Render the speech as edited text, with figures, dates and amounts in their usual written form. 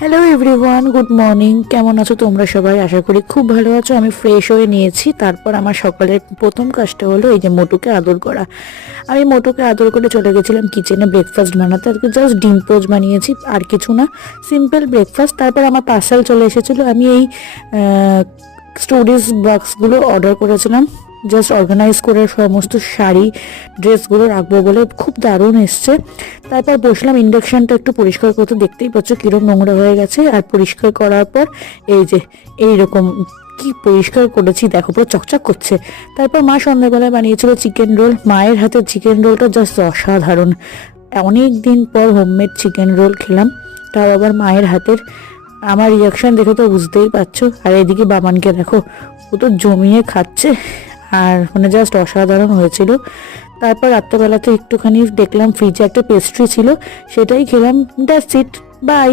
Hello everyone, good morning. কেমন আছো তোমরা সবাই? আশা করি খুব ভালো আছো। আমি ফ্রেশ হয়ে নিয়েছি। তারপর আমার সকালের প্রথম কাজটা হলো এই যে মোটুকে আদর করা। আমি মোটুকে আদর করে চলে গেছিলাম কিচেনে ব্রেকফাস্ট বানাতে। আজকে জাস্ট ডিম পোচ বানিয়েছি, আর কিছু না, সিম্পল ব্রেকফাস্ট। তারপর আমার পার্সেল চলে এসেছিলো। আমি এই স্টোরেজ বক্সগুলো অর্ডার করেছিলাম, জাস্ট অর্গানাইজ করে সমস্ত শাড়ি ড্রেসগুলো রাখবো বলে। খুব দারুণ এসছে। তারপর বসলাম ইন্ডাকশনটা একটু পরিষ্কার করতে। দেখতেই পাচ্ছ কিরম নোংরা হয়ে গেছে। আর পরিষ্কার করার পর এই যে এইরকম কি পরিষ্কার করেছি দেখো, পুরো চকচক করছে। তারপর মা সন্ধ্যাবেলায় বানিয়েছিল চিকেন রোল। মায়ের হাতের চিকেন রোলটা জাস্ট অসাধারণ। অনেক দিন পর হোমমেড চিকেন রোল খেলাম, তাও আবার মায়ের হাতের। আমার রিয়াকশন দেখে তো বুঝতেই পারছো। আর এদিকে বাবানকে দেখো, ও তো জমিয়ে খাচ্ছে। আর মানে জাস্ট অসাধারণ হয়েছিল। তারপর রাত্রেবেলাতে একটুখানি দেখলাম ফ্রিজে একটা পেস্ট্রি ছিল, সেটাই খেলাম। That's it, by.